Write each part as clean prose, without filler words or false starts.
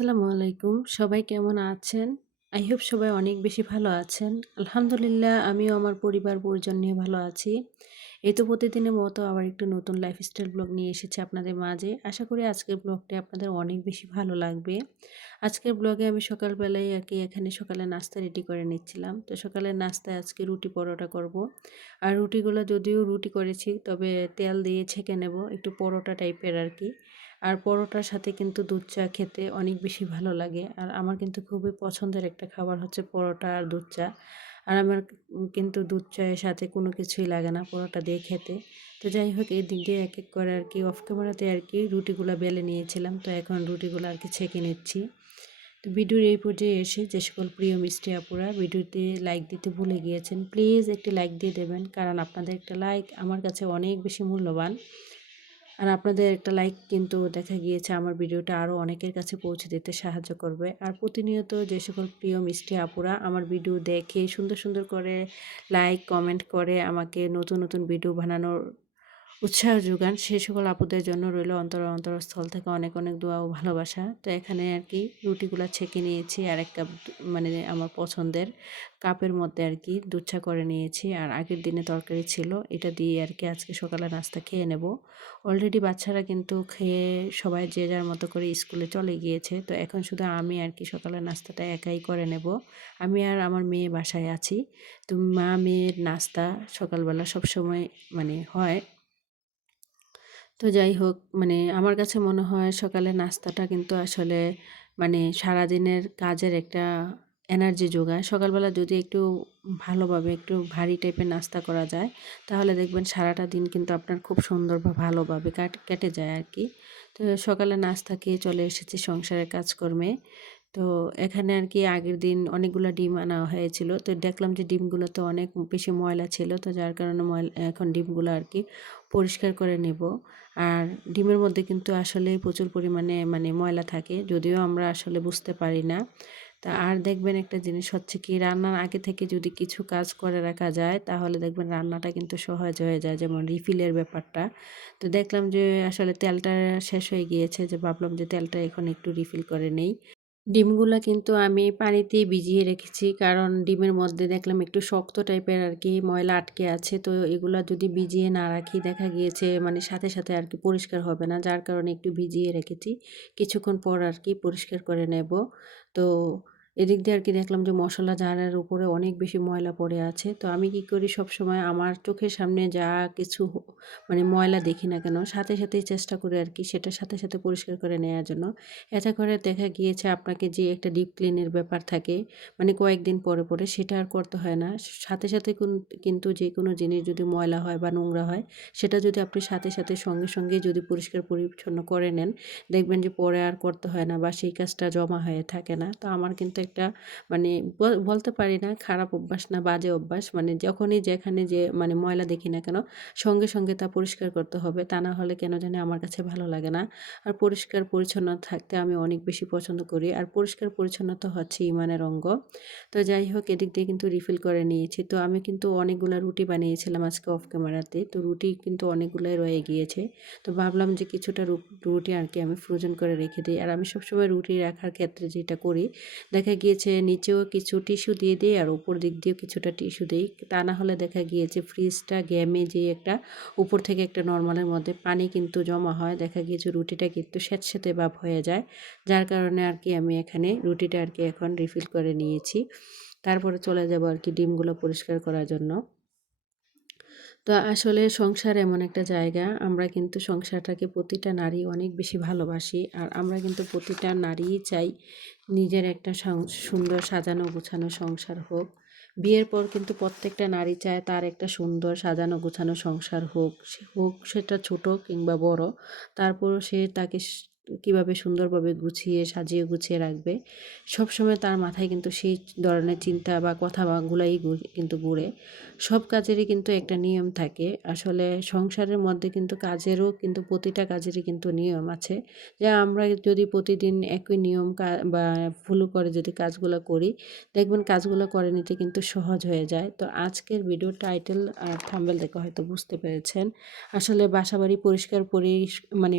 আসসালামু আলাইকুম। সবাই কেমন আছেন? আই হোপ সবাই অনেক বেশি ভালো আছেন। আলহামদুলিল্লাহ আমিও আমার পরিবার পরিজন নিয়ে ভালো আছি। এই তো প্রতিদিনের মতো আবার একটু নতুন লাইফস্টাইল ব্লগ নিয়ে এসেছি আপনাদের মাঝে। আশা করি আজকের ব্লগটি আপনাদের অনেক বেশি ভালো লাগবে। আজকের ব্লগে আমি সকালবেলায় আরকি এখানে সকালে নাস্তা রেডি করে নিচ্ছিলাম। তো সকালের নাস্তায় আজকে রুটি পরোটা করব। আর রুটিগুলো যদিও রুটি করেছি তবে তেল দিয়ে ছেঁকে নেব একটু পরোটা টাইপের আরকি। আর পরোটার সাথে কিন্তু দুধ চা খেতে অনেক বেশি ভালো লাগে। আর আমার কিন্তু খুবই পছন্দের একটা খাবার হচ্ছে পরোটা আর দুধ চা। আর আমার কিন্তু দুধ চায়ের সাথে কোনো কিছুই লাগে না পরোটা দিয়ে খেতে। তো যাই হোক এই দিক দিয়ে এক করে আরকি অফ ক্যামেরাতে আরকি রুটিগুলা বেলে নিয়েছিলাম। তো এখন রুটিগুলো আরকি ছেঁকে নিচ্ছি। তো ভিডিওর এই পর্যায়ে এসে যে সকল প্রিয় মিষ্টি আপুরা ভিডিওতে লাইক দিতে ভুলে গিয়েছেন, প্লিজ একটি লাইক দিয়ে দেবেন। কারণ আপনাদের একটা লাইক আমার কাছে অনেক বেশি মূল্যবান। আর আপনাদের একটা লাইক কিন্তু দেখা গিয়েছে আমার ভিডিওটা আরও অনেকের কাছে পৌঁছে দিতে সাহায্য করবে। আর প্রতিনিয়ত যে সকল প্রিয় মিষ্টি আপুরা আমার ভিডিও দেখে সুন্দর সুন্দর করে লাইক কমেন্ট করে আমাকে নতুন নতুন ভিডিও বানানোর উৎসাহ যোগান, সে সকল আপুদের জন্য রইল অন্তরস্থল থেকে অনেক অনেক দোয়া ও ভালোবাসা। তো এখানে আর কি রুটিগুলা ছেঁকে নিয়েছি আর এক কাপ মানে আমার পছন্দের কাপের মধ্যে আর কি দুধ চা করে নিয়েছি। আর আগের দিনে তরকারি ছিল, এটা দিয়ে আর কি আজকে সকালে নাস্তা খেয়ে নেব। অলরেডি বাচ্চারা কিন্তু খেয়ে সবাই যে যার মতো করে স্কুলে চলে গিয়েছে। তো এখন শুধু আমি আর কি সকালের নাস্তাটা একাই করে নেব। আমি আর আমার মেয়ে বাসায় আছি। তো মা মেয়ের নাস্তা সকালবেলা সবসময় মানে হয়। তো যাই হোক আমার কাছে মনে হয় সকালের নাস্তাটা কিন্তু আসলে সারাদিনের কাজের একটা এনার্জি যোগায়। সকালবেলা যদি একটু ভালোভাবে একটু ভারী টাইপের নাস্তা করা যায় তাহলে দেখবেন সারাটা দিন কিন্তু আপনার খুব সুন্দর বা ভালোভাবে কেটে যায় আর কি। তো সকালে নাস্তা খেয়ে চলে এসেছি সংসারের কাজকর্মে। তো এখানে আর কি আগের দিন অনেকগুলো ডিম আনা হয়েছিল। তো দেখলাম যে ডিমগুলোতে অনেক বেশি ময়লা ছিল। তো যার কারণে এখন ডিমগুলো আর কি পরিষ্কার করে নেব। আর ডিমের মধ্যে কিন্তু আসলে প্রচুর পরিমাণে ময়লা থাকে, যদিও আমরা আসলে বুঝতে পারি না। তা আর দেখবেন একটা জিনিস হচ্ছে কি, রান্নার আগে থেকে যদি কিছু কাজ করে রাখা যায় তাহলে দেখবেন রান্নাটা কিন্তু সহজ হয়ে যায়, যেমন রিফিলের ব্যাপারটা। তো দেখলাম যে আসলে তেলটা শেষ হয়ে গিয়েছে, যে ভাবলাম যে তেলটা এখন একটু রিফিল করে নেই। ডিমগুলা কিন্তু আমি পানিতে ভিজিয়ে রেখেছি, কারণ ডিমের মধ্যে দেখলাম একটু শক্ত টাইপের আর কি ময়লা আটকে আছে। তো এগুলা যদি ভিজিয়ে না রাখি দেখা গিয়েছে সাথে সাথে আর কি পরিষ্কার হবে না, যার কারণে একটু ভিজিয়ে রেখেছি। কিছুক্ষণ পর আর কি পরিষ্কার করে নেব। তো এদিক দিয়ে আর কি দেখলাম যে মশলা জারের উপরে অনেক বেশি ময়লা পড়ে আছে। তো আমি কি করি, সবসময় আমার চোখের সামনে যা কিছু ময়লা দেখি না কেন সাথে সাথেই চেষ্টা করি আর কি সেটা সাথে সাথে পরিষ্কার করে নেওয়ার জন্য। এতে করে দেখা গিয়েছে আপনাকে যে একটা ডিপ ক্লিনের ব্যাপার থাকে কয়েকদিন পরে পরে, সেটা আর করতে হয় না। সাথে সাথে কিন্তু যে কোনো জিনিস যদি ময়লা হয় বা নোংরা হয় সেটা যদি আপনি সাথে সাথে সঙ্গে সঙ্গে যদি পরিষ্কার পরিচ্ছন্ন করে নেন, দেখবেন যে পরে আর করতে হয় না বা সেই কাজটা জমা হয়ে থাকে না। তো আমার কিন্তু একটা মানে বলতে পারি না খারাপ অভ্যাস না বাজে অভ্যাস, যখনই যেখানে যে ময়লা দেখি না কেন সঙ্গে সঙ্গে তা পরিষ্কার করতে হবে, তা না হলে কেন জানি আমার কাছে ভালো লাগে না। আর পরিষ্কার পরিচ্ছন্ন থাকতে আমি অনেক বেশি পছন্দ করি। আর পরিষ্কার পরিচ্ছন্নতা হচ্ছে ইমানের অঙ্গ। তো যাই হোক এদিক দিয়ে কিন্তু রিফিল করে নিয়েছি। তো আমি কিন্তু অনেকগুলা রুটি বানিয়েছিলাম আজকে অফ ক্যামেরাতে। তো রুটি কিন্তু অনেকগুলাই রয়ে গিয়েছে। তো ভাবলাম যে কিছুটা রুটি আর কি আমি ফ্রোজেন করে রেখে দিই। আর আমি সবসময় রুটি রাখার ক্ষেত্রে যেটা করি, দেখা গিয়েছে নিচেও কিছু টিস্যু দিয়ে দিই আর উপর দিক দিয়েও কিছুটা টিস্যু দিই। তা না হলে দেখা গিয়েছে ফ্রিজটা ঘেমে যে একটা উপর থেকে একটা নরমালের মধ্যে পানি কিন্তু জমা হয়, দেখা গিয়েছে রুটিটা কিন্তু স্যাঁতসেঁতে ভাব হয়ে যায়। যার কারণে আর কি আমি এখানে রুটিটা আর কি এখন রিফিল করে নিয়েছি। তারপরে চলে যাব আর কি ডিমগুলো পরিষ্কার করার জন্য। তো আসলে সংসার এমন একটা জায়গা, আমরা কিন্তু সংসারটাকে প্রতিটা নারী অনেক বেশি ভালোবাসি। আর আমরা কিন্তু প্রতিটা নারীই চাই নিজের একটা সুন্দর সাজানো গোছানো সংসার হোক। বিয়ের পর কিন্তু প্রত্যেকটা নারী চায় তার একটা সুন্দর সাজানো গোছানো সংসার হোক সেটা ছোট কিংবা বড়। তারপরও সে তাকে কীভাবে সুন্দরভাবে গুছিয়ে সাজিয়ে গুছিয়ে রাখবে, সবসময় তার মাথায় কিন্তু সেই ধরনের চিন্তা বা কথা বাগুলাই কিন্তু ঘুরে। সব কাজেরই কিন্তু একটা নিয়ম থাকে। আসলে সংসারের মধ্যে কিন্তু কাজেরও কিন্তু প্রতিটা কাজেরই কিন্তু নিয়ম আছে। যা আমরা যদি প্রতিদিন একই নিয়ম বা ফলো করে যদি কাজগুলো করি, দেখবেন কাজগুলো করে নিতে কিন্তু সহজ হয়ে যায়। তো আজকের ভিডিও টাইটেল আর থাম্বনেল দেখে হয়তো বুঝতে পেরেছেন। আসলে বাসাবাড়ি পরিষ্কার মানে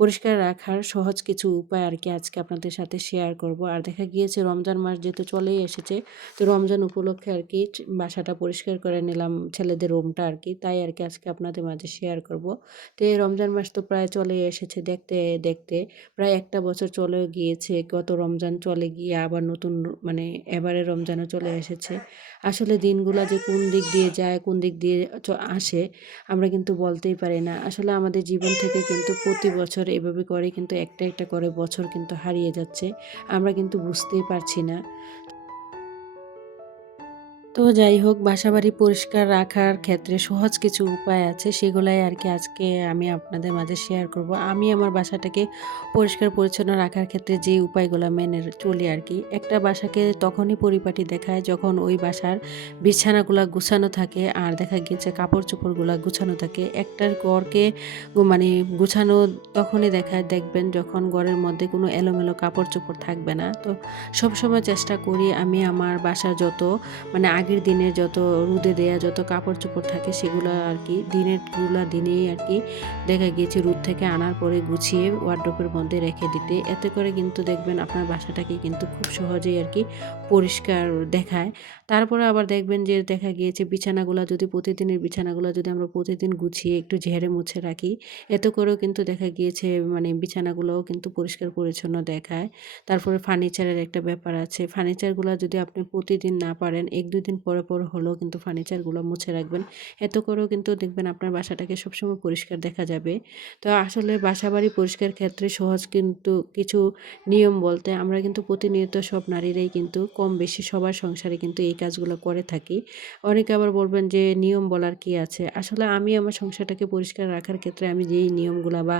পরিষ্কার রাখার সহজ কিছু উপায় আর কি আজকে আপনাদের সাথে শেয়ার করব। আর দেখা গিয়েছে রমজান মাস যেহেতু চলেই এসেছে, তো রমজান উপলক্ষে আর কি বাসাটা পরিষ্কার করে নিলাম, ছেলেদের রুমটা আর কি। তাই আর কি আজকে আপনাদের মাঝে শেয়ার করব। তো এই রমজান মাস তো প্রায় চলেই এসেছে, দেখতে দেখতে প্রায় একটা বছর চলেও গিয়েছে। গত রমজান চলে গিয়ে আবার নতুন মানে এবারে রমজানও চলে এসেছে। আসলে দিনগুলা যে কোন দিক দিয়ে যায়, কোন দিক দিয়ে আসে আমরা কিন্তু বলতেই পারি না। আসলে আমাদের জীবন থেকে কিন্তু প্রতি বছর এভাবে করে কিন্তু একটা একটা করে বছর কিন্তু হারিয়ে যাচ্ছে। আমরা কিন্তু বুঝতেই পারছি না। তো যাই হোক, বাসাবাড়ি পরিষ্কার রাখার ক্ষেত্রে সহজ কিছু উপায় আছে, সেগুলাই আর কি আজকে আমি আপনাদের মাঝে শেয়ার করব। আমি আমার বাসাটাকে পরিষ্কার পরিচ্ছন্ন রাখার ক্ষেত্রে যে উপায়গুলো মেনে চলি আর কি। একটা বাসাকে তখনই পরিপাটি দেখায় যখন ওই বাসার বিছানাগুলো গুছানো থাকে আর দেখা গিয়েছে কাপড় চোপড়গুলো গুছানো থাকে। একটার ঘরকে মানে গুছানো তখনই দেখায় দেখবেন যখন ঘরের মধ্যে কোনো এলোমেলো কাপড় চোপড় থাকবে না। তো সবসময় চেষ্টা করি আমি আমার বাসার যত মানে আগের দিনের যত রোদে দেয়া যত কাপড় চোপড় থাকে সেগুলো আর কি দিনেরগুলা দিনেই আর কি দেখা গিয়েছে রোদ থেকে আনার পরে গুছিয়ে ওয়ারড্রোবের মধ্যে রেখে দিতে। এতে করে কিন্তু দেখবেন আপনার বাসাটাকে কিন্তু খুব সহজেই আর কি পরিষ্কার দেখায়। তারপরে আবার দেখবেন যে দেখা গিয়েছে বিছানাগুলো যদি প্রতিদিনের বিছানাগুলো যদি আমরা প্রতিদিন গুছিয়ে একটু ঝেড়ে মুছে রাখি, এতে করেও কিন্তু দেখা গিয়েছে মানে বিছানাগুলোও কিন্তু পরিষ্কার পরিচ্ছন্ন দেখায়। তারপরে ফার্নিচারের একটা ব্যাপার আছে। ফার্নিচারগুলো যদি আপনি প্রতিদিন না পারেন ১-২ দিন পরে, পরে হলেও কিন্তু ফার্নিচারগুলো মুছে রাখবেন। এতে করেও কিন্তু দেখবেন আপনার বাসাটাকে সবসময় পরিষ্কার দেখা যাবে। তো আসলে বাসাবাড়ি পরিষ্কার ক্ষেত্রে সহজ কিন্তু কিছু নিয়ম বলতে আমরা কিন্তু প্রতিনিয়ত সব নারীরাই কিন্তু কম বেশি সবার সংসারে কিন্তু এই কাজগুলো করে থাকি। অনেকে আবার বলবেন যে নিয়ম বলার কি আছে? আসলে আমি আমার সংসারটাকে পরিষ্কার রাখার ক্ষেত্রে আমি যেই নিয়মগুলা বা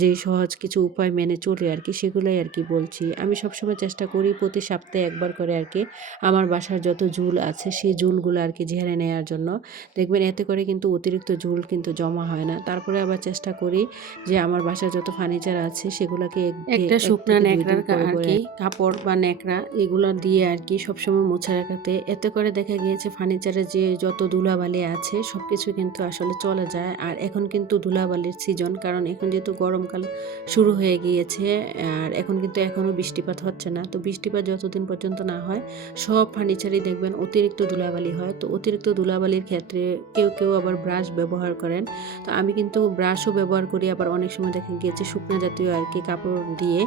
যেই সহজ কিছু উপায় মেনে চলি আর কি সেগুলাই আর কি বলছি। আমি সবসময় চেষ্টা করি প্রতি সপ্তাহে একবার করে আর কি আমার বাসার যত ঝুল আছে সেই ঝুলগুলো আর কি ঝেড়ে নেওয়ার জন্য। দেখবেন এতে করে কিন্তু অতিরিক্ত ঝুল কিন্তু জমা হয় না। তারপরে আবার চেষ্টা করি যে আমার বাসায় যত ফার্নিচার আছে সেগুলাকে একটা ১ শুকনা থেকে ২ দিন ন্যাকড়ার পরে, আর পরে কি কাপড় বা ন্যাকড়া এগুলো দিয়ে আর কি সবসময় মুছে রাখাতে এতে করে দেখা গিয়েছে ফার্নিচারের যে যত ধুলাবালি আছে সব কিছু কিন্তু আসলে চলে যায়। আর এখন কিন্তু ধুলাবালির সিজন, কারণ এখন যেহেতু গরমকাল শুরু হয়ে গিয়েছে আর এখন কিন্তু এখনও বৃষ্টিপাত হচ্ছে না। তো বৃষ্টিপাত যতদিন পর্যন্ত না হয় সব ফার্নিচারেই দেখবেন অতিরিক্ত ধুলাবালি হয়। তো অতিরিক্ত ধুলাবালির ক্ষেত্রে কেউ, কেউ আবার ব্রাশ ব্যবহার করেন। তো আমি কিন্তু ব্রাশও ব্যবহার করি, আবার অনেক সময় দেখা গিয়েছে শুকনা জাতীয় আর কি কাপড় দিয়ে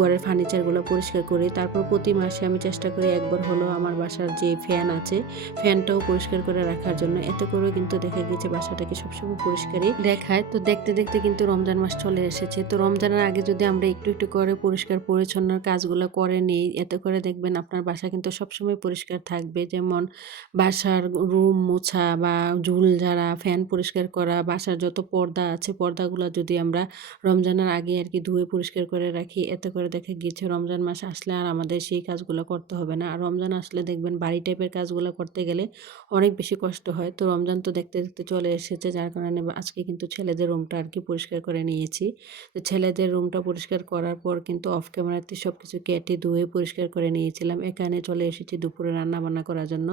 ঘরের ফার্নিচারগুলো পরিষ্কার করি। তারপর প্রতি মাসে আমি চেষ্টা করি একবার হলেও আমার বাসার যে ফ্যান আছে ফ্যানটাও পরিষ্কার করে রাখার জন্য। এতে করেও কিন্তু দেখা গিয়েছে বাসাটাকে সবসময় পরিষ্কারই দেখায়। তো দেখতে, দেখতে কিন্তু রমজান মাস চলে এসেছে। তো রমজানের আগে যদি আমরা একটু, একটু করে পরিষ্কার পরিচ্ছন্নর কাজগুলো করে নিই, এতে করে দেখবেন আপনার বাসা কিন্তু সবসময় পরিষ্কার থাকবে। যেমন বাসার রুম মোছা বা ঝুল ঝাড়া, ফ্যান পরিষ্কার করা, বাসার যত পর্দা আছে পর্দাগুলো যদি আমরা রমজানের আগে আর কি ধুয়ে পরিষ্কার করে রাখি, এতে করে দেখা গিয়েছে রমজান মাস আসলে আর আমাদের সেই কাজগুলো করতে হবে না। আর রমজান আসলে দেখবেন বাড়ি টাইপের কাজগুলো করতে গেলে অনেক বেশি কষ্ট হয়। তো রমজান তো দেখতে, দেখতে চলে এসেছে, যার কারণে আজকে কিন্তু ছেলেদের রুমটা আর কি পরিষ্কার করে নিয়েছি। তো ছেলেদের রুমটা পরিষ্কার করার পর কিন্তু অফ ক্যামেরাতে সব কিছু কেটে ধুয়ে পরিষ্কার করে নিয়েছিলাম। এখানে চলে এসেছি দুপুরে রান্না-বান্না করার জন্য।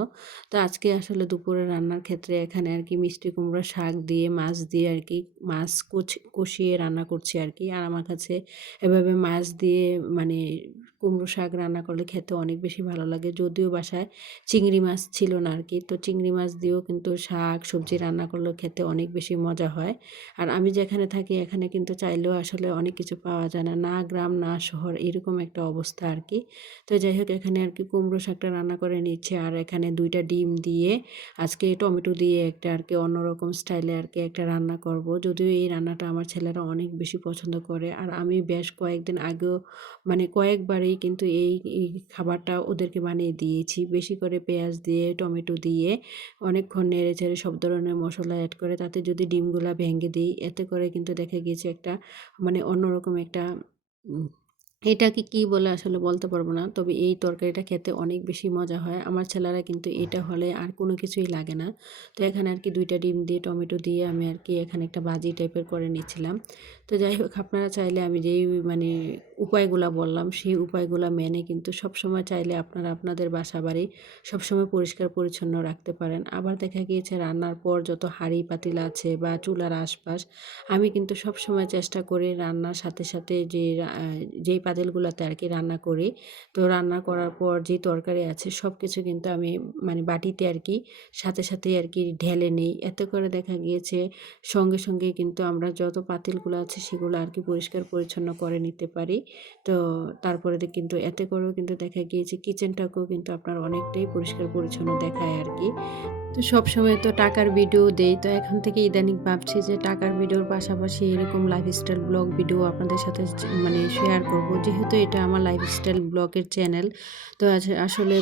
তো আজকে আসলে দুপুরে রান্নার ক্ষেত্রে এখানে আর কি মিষ্টি কুমড়ো শাক দিয়ে মাছ দিয়ে আর কি মাছ কষিয়ে রান্না করছি আর কি। আর আমার কাছে এভাবে মাছ দিয়ে মানে কুমড়ো শাক রান্না করলে খেতে অনেক বেশি ভালো লাগে। যদিও বাসায় চিংড়ি মাছ ছিল না আর কি। তো চিংড়ি মাছ দিয়েও কিন্তু শাক সবজি রান্না করলেও খেতে অনেক বেশি মজা হয়। আর আমি যেখানে থাকি এখানে কিন্তু চাইলেও আসলে অনেক কিছু পাওয়া যায় না। না গ্রাম না শহর, এরকম একটা অবস্থা আর কি। তো যাই হোক, এখানে আর কি কুমড়ো শাকটা রান্না করে নিচ্ছি। আর এখানে ২ টা ডিম দিয়ে আজকে টমেটো দিয়ে একটা আর কি অন্যরকম স্টাইলে আর কি একটা রান্না করব। যদিও এই রান্নাটা আমার ছেলেরা অনেক বেশি পছন্দ করে। আর আমি বেশ কয়েকদিন আগেও মানে কয়েকবারই কিন্তু এই খাবারটা ওদেরকে বানিয়ে দিয়েছি। বেশি করে পেঁয়াজ দিয়ে, টমেটো দিয়ে অনেকক্ষণ নেড়ে-চেড়ে সব ধরনের মসলা এড করে তাতে যদি ডিমগুলা ভেঙে দিই, এতে করে কিন্তু দেখা গিয়েছে একটা মানে অন্যরকম একটা উম এটাকে কি বলে আসলে বলতে পারবো না। তবে এই তরকারিটা খেতে অনেক বেশি মজা হয়। আমার ছেলেরা কিন্তু এটা হলে আর কোনো কিছুই লাগে না। তো এখানে আরকি ২ টা ডিম দিয়ে টমেটো দিয়ে আমি আরকি এখানে একটা ভাজি টাইপের করে নিচ্ছিলাম। তো যাই হোক আপনারা চাইলে আমি যেই মানে উপায়গুলা বললাম সেই উপায়গুলা মেনে কিন্তু সবসময় চাইলে আপনারা আপনাদের বাসা-বাড়ি সবসময় পরিষ্কার পরিচ্ছন্ন রাখতে পারেন। আবার দেখা গিয়েছে রান্নার পর যত হাঁড়ি পাতিল আছে বা চুলার আশপাশ আমি কিন্তু সবসময় চেষ্টা করি রান্নার সাথে, সাথে যেই পাতিলগুলাতে আরকি রান্না করি, তো রান্না করার পর যেই তরকারি আছে সবকিছু কিন্তু আমি মানে বাটিতে আরকি সাথে, সাথেই আরকি ঢেলে নেই। এতে করে দেখা গিয়েছে সঙ্গে, সঙ্গেই কিন্তু আমরা যত পাতিলগুলো আছে সেগুলো আরকি পরিষ্কার পরিচ্ছন্ন করে নিতে পারি। তো তারপরে কিন্তু এতে করেও কিন্তু দেখা গিয়েছে কিচেনটাকেও কিন্তু আপনার অনেকটাই পরিষ্কার পরিচ্ছন্ন দেখায় আরকি। তো সবসময় তো টাকার ভিডিও দেই। তো এখন থেকে ইদানিং ভাবছি যে টাকার ভিডিওর পাশাপাশি এরকম লাইফস্টাইল ব্লগ ভিডিও আপনাদের সাথে মানে শেয়ার করব। যেহেতু এটা আমার লাইফস্টাইল ব্লগের চ্যানেল। তো আসলে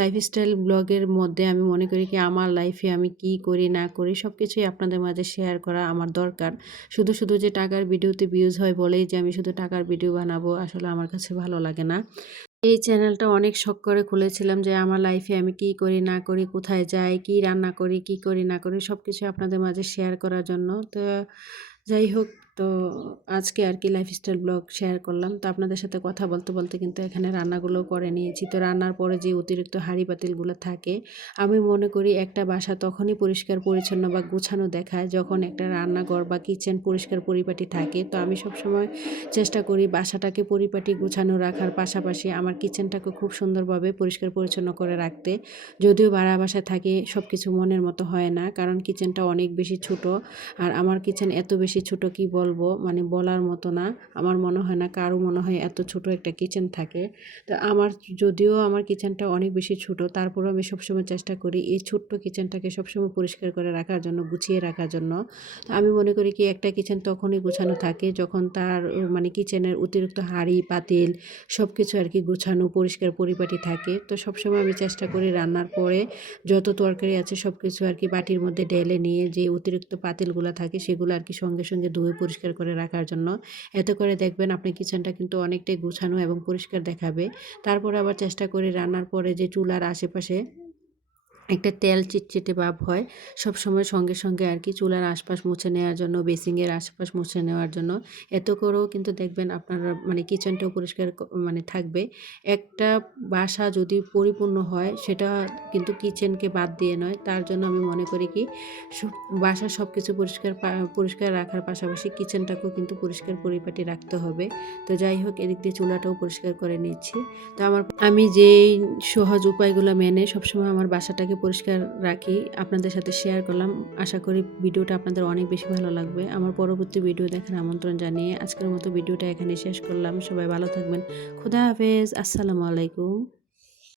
লাইফস্টাইল ব্লগের মধ্যে আমি মনে করি কি আমার লাইফে আমি কি করি না করি সবকিছুই আপনাদের মাঝে শেয়ার করা আমার দরকার। শুধু, শুধু যে টাকার ভিডিওতে ভিউজ হয় বলেই যে আমি শুধু টাকার ভিডিও বানাবো আসলে আমার কাছে ভালো লাগে না। এই চ্যানেলটা অনেক শখ করে খুলেছিলাম যে আমার লাইফে আমি কি করি না করি, কোথায় যাই, কি রান্না করি, কি করি না করি সবকিছু আপনাদের মাঝে শেয়ার করার জন্য। তো যাই হোক, তো আজকে আরকি লাইফস্টাইল ব্লগ শেয়ার করলাম। তো আপনাদের সাথে কথা বলতে, বলতে কিন্তু এখানে রান্নাগুলোও করে নিয়েছি। তো রান্নার পরে যে অতিরিক্ত হাঁড়ি পাতিলগুলো থাকে, আমি মনে করি একটা বাসা তখনই পরিষ্কার পরিচ্ছন্ন বা গুছানো দেখায় যখন একটা রান্নাঘর বা কিচেন পরিষ্কার পরিপাটি থাকে। তো আমি সবসময় চেষ্টা করি বাসাটাকে পরিপাটি গুছানো রাখার পাশাপাশি আমার কিচেনটাকে খুব সুন্দরভাবে পরিষ্কার পরিচ্ছন্ন করে রাখতে। যদিও ভাড়া বাসায় থাকি সবকিছু মনের মতো হয় না। কারণ কিচেনটা অনেক বেশি ছোট। আর আমার কিচেন এত বেশি ছোট কি বলবো মানে বলার মতো না। আমার মনে হয় না কারো মনে হয় এত ছোট একটা কিচেন থাকে। তো যদিও আমার কিচেনটা অনেক বেশি ছোট তারপরেও আমি সবসময় চেষ্টা করি এই ছোট্ট কিচেনটাকে সবসময় পরিষ্কার করে রাখার জন্য, গুছিয়ে রাখার জন্য। তো আমি মনে করি কি একটা কিচেন তখনই গোছানো থাকে যখন তার মানে কিচেনের অতিরিক্ত হাঁড়ি, পাতিল সবকিছু আরকি গুছানো, পরিষ্কার পরিপাটি থাকে। তো সবসময় আমি চেষ্টা করি রান্নার পরে যত তরকারি আছে সবকিছু আরকি বাটির মধ্যে ঢেলে নিয়ে যে অতিরিক্ত পাতিলগুলা থাকে সেগুলো আরকি সঙ্গে, সঙ্গে ধুয়ে পরিষ্কার করে রাখার জন্য। এতে করে দেখবেন আপনার কিচেনটা কিন্তু অনেকটাই গুছানো এবং পরিষ্কার দেখাবে। তারপরে আবার চেষ্টা করি রান্নার পরে যে চুলার আশেপাশে একটা তেল চিটচিটে ভাব হয়। সবসময় সঙ্গে, সঙ্গে আরকি চুলার আশপাশ মুছে নেওয়ার জন্য, বেসিংয়ের আশপাশ মুছে নেওয়ার জন্য। এতে করেও কিন্তু দেখবেন আপনার মানে কিচেনটাও পরিষ্কার মানে থাকবে। একটা বাসা যদি পরিপূর্ণ হয় সেটা কিন্তু কিচেনকে বাদ দিয়ে নয়। তার জন্য আমি মনে করি কি সব বাসার সবকিছু পরিষ্কার রাখার পাশাপাশি কিচেনটাকেও কিন্তু পরিষ্কার পরিপাটি রাখতে হবে। তো যাই হোক এদিক দিয়ে চুলাটাও পরিষ্কার করে নিচ্ছি। তো আমি যেই সহজ উপায়গুলো মেনে সবসময় আমার বাসাটাকে পরিষ্কার রাখি আপনাদের সাথে শেয়ার করলাম। আশা করি ভিডিওটা আপনাদের অনেক বেশি ভালো লাগবে। আমার পরবর্তী ভিডিও দেখার আমন্ত্রণ জানিয়ে আজকের মতো ভিডিওটা এখানে শেষ করলাম। সবাই ভালো থাকবেন। খোদা হাফেজ। আসসালামু আলাইকুম।